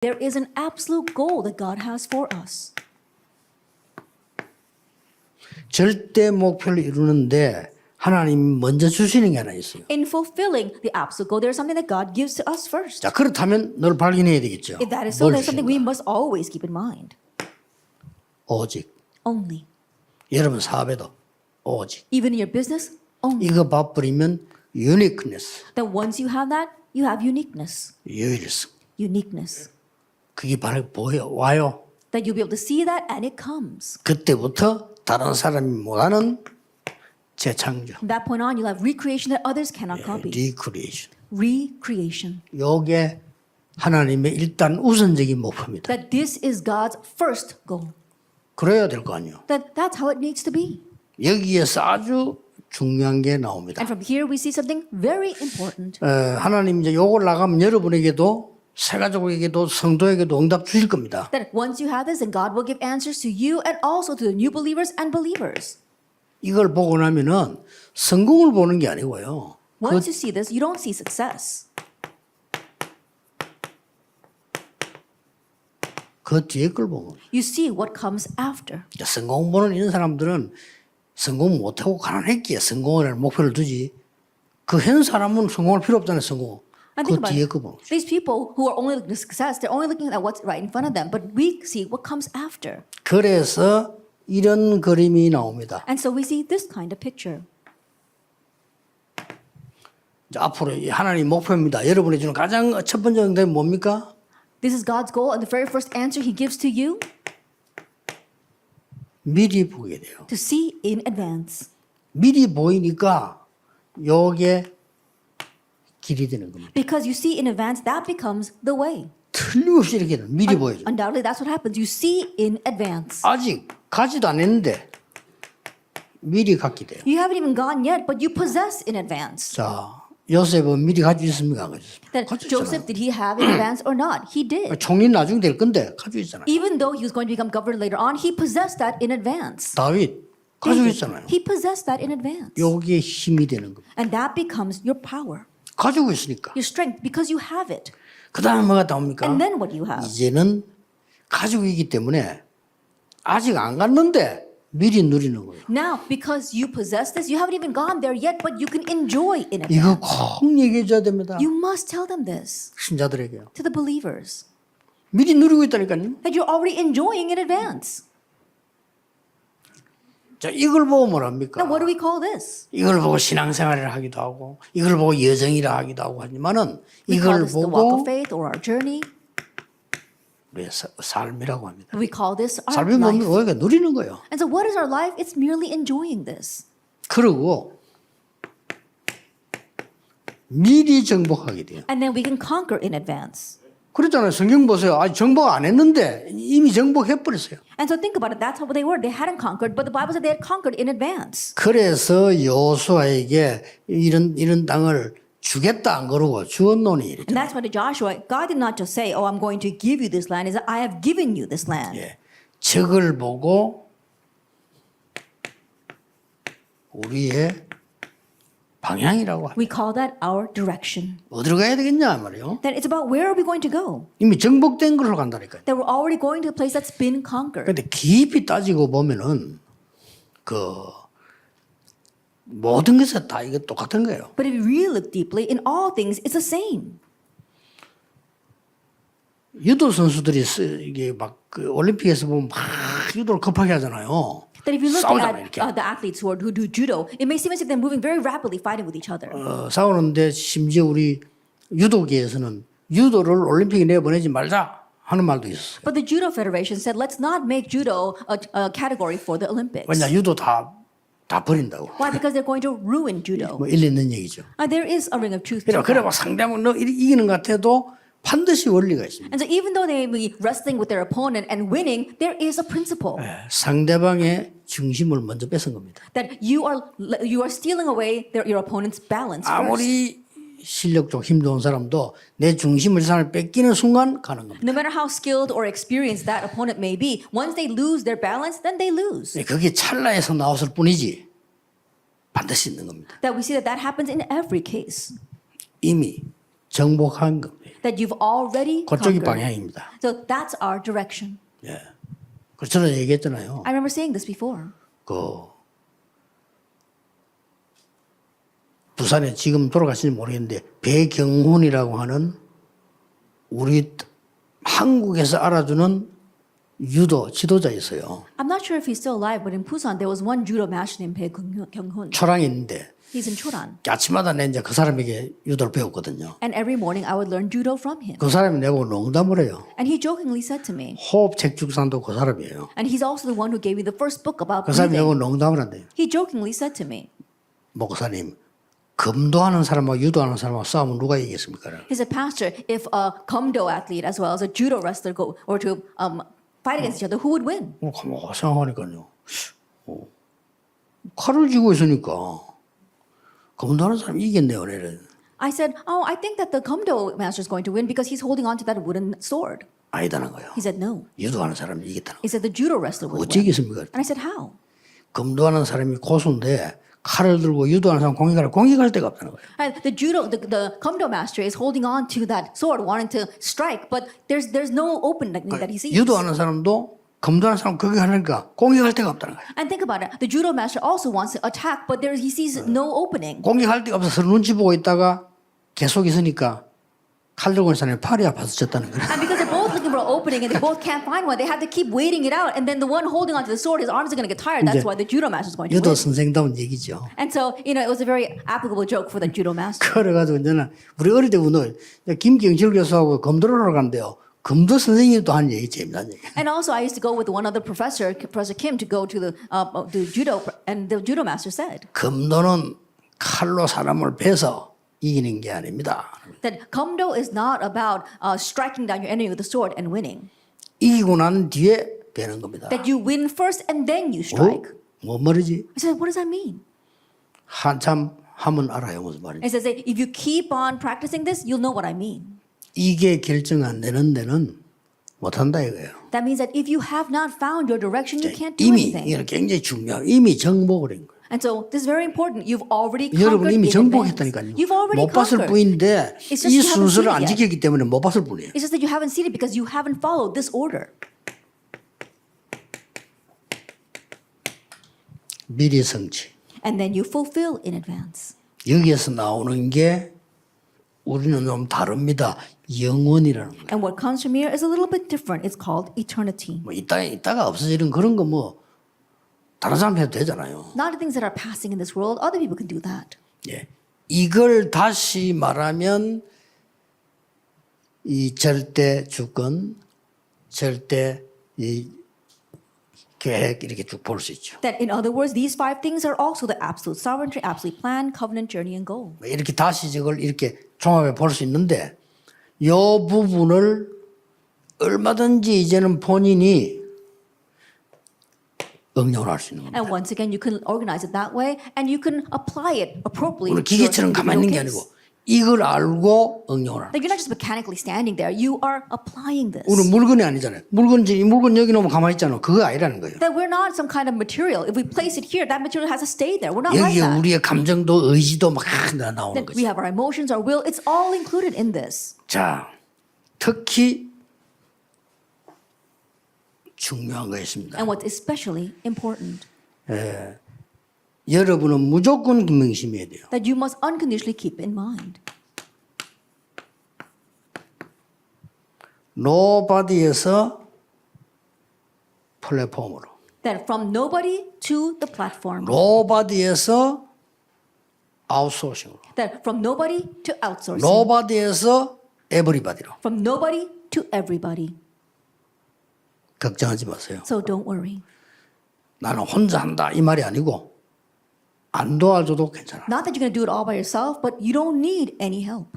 There is an absolute goal that God has for us. 절대 목표를 이루는데 하나님이 먼저 주시는 게 하나 있어요. In fulfilling the absolute goal, there's something that God gives to us first. 자, 그렇다면 늘 발견해야 되겠죠. If that is so, there's something we must always keep in mind. 오직. Only. 여러분 사업에도 오직. Even in your business, only. 이거 봐버리면 uniqueness. That once you have that, you have uniqueness. 유일성. Uniqueness. 그게 바로 보여 와요. That you'll be able to see that and it comes. 그때부터 다른 사람이 못하는 재창조. From that point on, you'll have recreation that others cannot copy. Recreation. Recreation. 요게 하나님의 일단 우선적인 목표입니다. That this is God's first goal. 그래야 될 거 아니에요. That's how it needs to be. 여기에서 아주 중요한 게 나옵니다. And from here we see something very important. 하나님 이제 요걸 나가면 여러분에게도 새가족에게도 성도에게도 응답 주실 겁니다. That once you have this, then God will give answers to you and also to the new believers and believers. 이걸 보고 나면은 성공을 보는 게 아니고요. Once you see this, you don't see success. 그 뒤에 걸 보고. You see what comes after. 성공 보는 이런 사람들은 성공 못하고 가난했기에 성공을 목표를 두지. 그 현 사람은 성공할 필요 없잖아요. 성공. 그 뒤에 거 보고. These people who are only looking at success, they're only looking at what's right in front of them. But we see what comes after. 그래서 이런 그림이 나옵니다. And so we see this kind of picture. 앞으로 하나님 목표입니다. 여러분이 주는 가장 첫 번째 응답이 뭡니까? This is God's goal, and the very first answer He gives to you 미리 보게 돼요. to see in advance. 미리 보이니까 요게 길이 되는 겁니다. Because you see in advance, that becomes the way. 틀림없이 이렇게 미리 보여줘. Undoubtedly, that's what happens. You see in advance. 아직 가지도 않았는데 미리 갖게 돼요. You haven't even gone yet, but you possess in advance. 자, 요셉은 미리 가지고 있습니까? 안 가졌습니까? That 가지고 Joseph, 있잖아요. did he have in advance or not? He did. 총리는 나중에 될 건데 가지고 있잖아요. Even though he was going to become governor later on, he possessed that in advance. 다윗 가지고 있잖아요. He possessed that in advance. 요게 힘이 되는 겁니다. And that becomes your power, 가지고 있으니까. your strength, because you have it. 그다음에 뭐가 나옵니까? And then what you have? 이제는 가지고 있기 때문에 아직 안 갔는데 미리 누리는 거예요. Now, because you possess this, you haven't even gone there yet, but you can enjoy in advance. 이거 꼭 얘기해 줘야 됩니다. You must tell them this, 신자들에게요. to the believers, 미리 누리고 있다니까요. that you're already enjoying in advance. 자, 이걸 보고 뭐랍니까? Now, what do we call this? 이걸 보고 신앙생활을 하기도 하고 이걸 보고 여정이라 하기도 하고 하지만은 We call 이걸 this the walk 보고 of faith or our journey. 우리의 삶이라고 합니다. We call this our 삶이 life. 뭡니까? 우리가 누리는 거예요. And so what is our life? It's merely enjoying this. 그리고 미리 정복하게 돼요. And then we can conquer in advance. 그렇잖아요. 성경 보세요. 아직 정복 안 했는데 이미 정복해 버렸어요. And so think about it. That's how they were. They hadn't conquered, but the Bible said they had conquered in advance. 그래서 여호수아에게 이런 땅을 주겠다 안 그러고 주었노니 이랬죠. And that's why to Joshua, God did not just say, "Oh, I'm going to give you this land." He said, "I have given you this land." 예. 적을 보고 우리의 방향이라고 합니다. We call that our direction. 어디로 가야 되겠냐 말이요. That it's about where are we going to go? 이미 정복된 걸로 간다니까요. That we're already going to a place that's been conquered. 근데 깊이 따지고 보면은 그 모든 것에 다 이게 똑같은 거예요. But if you really look deeply, in all things, it's the same. 유도 선수들이 이게 막 그 올림픽에서 보면 막 유도를 급하게 하잖아요. That if you look 싸우잖아요, at 이렇게. the athletes who do judo, it may seem as if they're moving very rapidly, fighting with each other. 싸우는데 심지어 우리 유도계에서는 유도를 올림픽에 내보내지 말자 하는 말도 있었어요. But the Judo Federation said, let's not make judo a category for the Olympics. 왜냐 유도 다 버린다고. Why? Because they're going to ruin judo. 뭐 일리 있는 얘기죠. There is a ring of truth to 그래 that. 막 상대방 너 이기는 것 같아도 반드시 원리가 있습니다. And so even though they may be wrestling with their opponent and winning, there is a principle 상대방의 중심을 먼저 뺏은 겁니다. that you are stealing away your opponent's balance first. 아무리 실력적 힘 좋은 사람도 내 중심을 사람을 뺏기는 순간 가는 겁니다. No matter how skilled or experienced that opponent may be, once they lose their balance, then they lose. 그게 찰나에서 나왔을 뿐이지 반드시 있는 겁니다. That we see that happens in every case. 이미 정복한 겁니다. that you've already 그쪽이 conquered. 방향입니다. So that's our direction. 예. 그래서 저는 얘기했잖아요. I remember saying this before. 그 부산에 지금 돌아가신지 모르겠는데 배경훈이라고 하는 우리 한국에서 알아주는 유도 지도자 있어요. I'm not sure if he's still alive, but in Busan there was one judo master named Bae Kyung-hun. 초랑에 있는데 He's in Choran. 아침마다 내 이제 그 사람에게 유도를 배웠거든요. And every morning I would learn judo from him. 그 사람이 내고 농담을 해요. And he jokingly said to me, 호흡 책죽산도 그 사람이에요. and he's also the one who gave me the first book about 그 사람이 내고 breathing. 농담을 한대요. He jokingly said to me, 목사님, 금도하는 사람하고 유도하는 사람하고 싸우면 누가 이기겠습니까? he said, Pastor, if a Kumdo athlete as well as a judo wrestler go or to fight against each other, who would win? 가만 생각하니까요. 칼을 쥐고 있으니까 금도하는 사람이 이겼네요. 이래. I said, oh, I think that the Kumdo master is going to win because he's holding on to that wooden sword. 아니다는 거예요. He said, no. 유도하는 사람이 이겼다는 He said, the judo wrestler 거예요. would 어찌 win. 이겼습니까? And I said, how? 금도하는 사람이 고수인데 칼을 들고 유도하는 사람 공격할 데가 없다는 거예요. And the Kumdo master is holding on to that sword, wanting to strike, but there's no opening that he sees. 유도하는 사람도 금도하는 사람 공격하니까 공격할 데가 없다는 거예요. And think about it. The judo master also wants to attack, but he sees no opening. 공격할 데가 없어서 눈치 보고 있다가 계속 있으니까 칼 들고 있는 사람이 팔이 아파서 졌다는 거예요. And because they're both looking for an opening and they both can't find one, they have to keep waiting it out. And then the one holding onto the sword, his arms are going to get tired. That's why the judo master is going to 유도 win. 선생다운 얘기죠. And so, it was a very applicable joke for the judo master. 그래가지고 이제는 우리 어릴 때 운동 김경철 교수하고 검도를 간대요. 검도 선생님이 또 하는 얘기 재미난 얘기. And also, I used to go with one other professor, Professor Kim, to go to the judo, and the judo master said 검도는 칼로 사람을 베서 이기는 게 아닙니다. that Kumdo is not about striking down your enemy with a sword and winning. 이기고 난 뒤에 베는 겁니다. That you win first and then you strike. 뭔 말이지? I said, what does that mean? 한참 하면 알아요 무슨 말인지. It says that if you keep on practicing this, you'll know what I mean. 이게 결정 안 되는 데는 못한다 이거예요. That means that if you have not found your direction, you can't do 이미 anything. 이게 굉장히 중요해요. 이미 정복을 한 거예요. And so this is very important. You've already 여러분 conquered 이미 in advance. 정복했다니까요. You've already 못 봤을 conquered. 뿐인데 It's just 이 you haven't 순서를 seen 안 it yet. 지켰기 때문에 못 봤을 뿐이에요. It's just that you haven't seen it because you haven't followed this order. 미리 성취. And then you fulfill in advance. 여기에서 나오는 게 우리는 좀 다릅니다. 영원이라는 거예요. And what comes from here is a little bit different. It's called eternity. 뭐 이따가 없어지는 그런 거 뭐 다른 사람 해도 되잖아요. Not the things that are passing in this world. Other people can do that. 예. 이걸 다시 말하면 이 절대 주권, 절대 이 계획 이렇게 쭉 볼 수 있죠. That in other words, these five things are also the absolute sovereignty, absolute plan, covenant, journey, and goal. 이렇게 다시 저걸 이렇게 종합해 볼 수 있는데 이 부분을 얼마든지 이제는 본인이 응용을 할 수 있는 겁니다. And once again, you can organize it that way, and you can apply it appropriately. 우리 to your 기계처럼 가만히 있는 게 individual 아니고 case. 이걸 알고 응용을 하는 That you're not just mechanically standing there. You are applying this. 우리 물건이 아니잖아요. 이 물건 여기 놓으면 가만히 있잖아. 그거 아니라는 거예요. That we're not some kind of material. If we place it here, that material has to stay there. We're not like 여기에 that. 우리의 감정도 의지도 막 나오는 That we 거죠. have our emotions, our will. It's all included in this. 자, 특히 중요한 거 있습니다. And what's especially important, 여러분은 무조건 명심해야 돼요. that you must unconditionally keep in mind. 노바디에서 플랫폼으로, That from nobody to the platform. 노바디에서 아웃소싱으로, That from nobody to outsourcing. 노바디에서 에브리바디로. From nobody to everybody. 걱정하지 마세요. So don't worry. 나는 혼자 한다 이 말이 아니고 안 도와줘도 괜찮아. Not that you're going to do it all by yourself, but you don't need any help.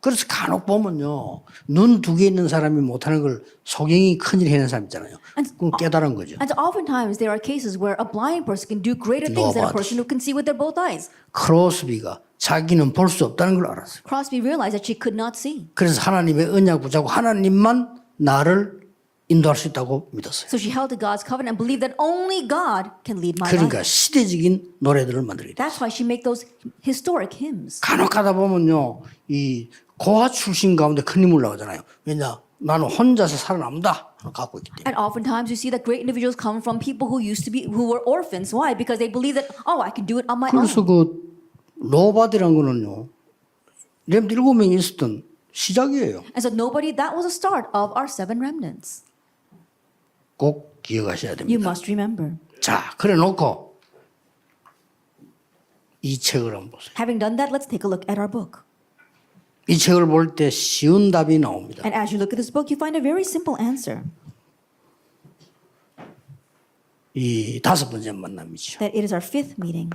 그래서 간혹 보면요, 눈 두 개 있는 사람이 못하는 걸 소경이 큰일 해낸 사람 있잖아요. 그건 깨달은 거죠. And so oftentimes there are cases where a blind person can do greater things than a person who can see with their both eyes. 크로스비가 자기는 볼 수 없다는 걸 알았어요. Crosby realized that she could not see. 그래서 하나님의 언약 붙잡고 하나님만 나를 인도할 수 있다고 믿었어요. So she held to God's covenant and believed that only God can lead my 그러니까 life. 시대적인 노래들을 만들게 돼요. That's why she made those historic hymns. 간혹 가다 보면요, 이 고아 출신 가운데 큰 힘을 나가잖아요. 왜냐? 나는 혼자서 살아남다 갖고 있기 때문에. And oftentimes you see that great individuals come from people who were orphans. Why? Because they believe that, oh, I can do it on my 그래서 own. 그 노바디란 거는요. 렘 7명이 있었던 시작이에요. And so that was a start of our 7 remnants. 꼭 기억하셔야 You 됩니다. must remember. 자, 그래 놓고 이 책을 한번 보세요. Having done that, let's take a look at our book. 이 책을 볼 때 쉬운 답이 나옵니다. And as you look at this book, you find a very simple answer. 이 5번째 만남이죠. That it is our 5th meeting.